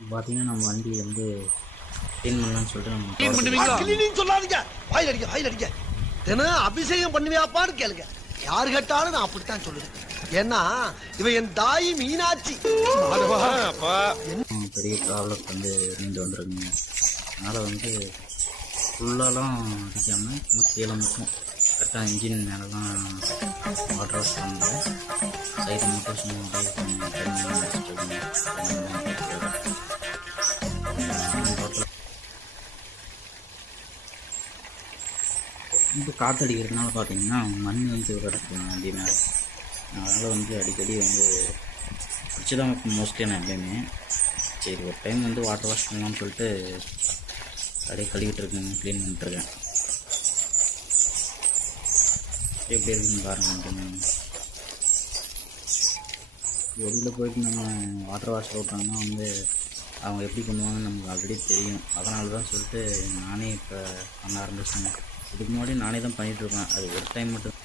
பார்த்தீங்கன்னா நம்ம வண்டி வந்து க்ளீன் பண்ணலான்னு சொல்லிட்டு நம்ம க்ளீன் பண்ணுவீங்களா? கிளீனிங் சொல்லாதீங்க. வாயில் அடிக்க. தினம் அபிஷேகம் பண்ணுவியாப்பான்னு கேளுங்க. யாரு கேட்டாலும் நான் அப்படித்தான் சொல்லுவேன். ஏன்னா இவ என் தாய் மீனாட்சி. பெரிய ப்ராப்ளம் வந்து நீண்டு வந்துருக்குங்க. அதனால் வந்து ஃபுல்லாலாம் அடிக்காமல் சும்மா கீழே மட்டும் கரெக்டாக இன்ஜின் மேலெலாம் வாட்டர் வாஷ் பண்ணுறேன். சைடு மட்டும் சும்மா இப்போ காற்றடிக்கிறதுனால பார்த்தீங்கன்னா மண் வந்து கிடக்கும் வண்டி மேலே. அதனால் வந்து அடிக்கடி வந்து பிடிச்சி தான் மோஸ்ட்லி நான் எப்பயுமே சரி ஒரு டைம் வந்து வாட்டர் வாஷ் பண்ணலாம்னு சொல்லிட்டு அப்படியே கழுவிட்டு இருக்கேங்க, க்ளீன் பண்ணிட்டுருக்கேன். எப்படி இருக்குன்னு பாருங்கள். வெளியில் போயிட்டு நம்ம வாட்டர் வாஷ் விட்டாங்கன்னா வந்து அவங்க எப்படி பண்ணுவாங்கன்னு நமக்கு ஆல்ரெடி தெரியும். அதனால தான் சொல்லிட்டு நானே இப்போ பண்ண ஆரம்பிச்சேங்க. இதுக்கு முன்னாடி நானே தான் பண்ணிகிட்ருப்பேன். அது ஒரு டைம் மட்டும்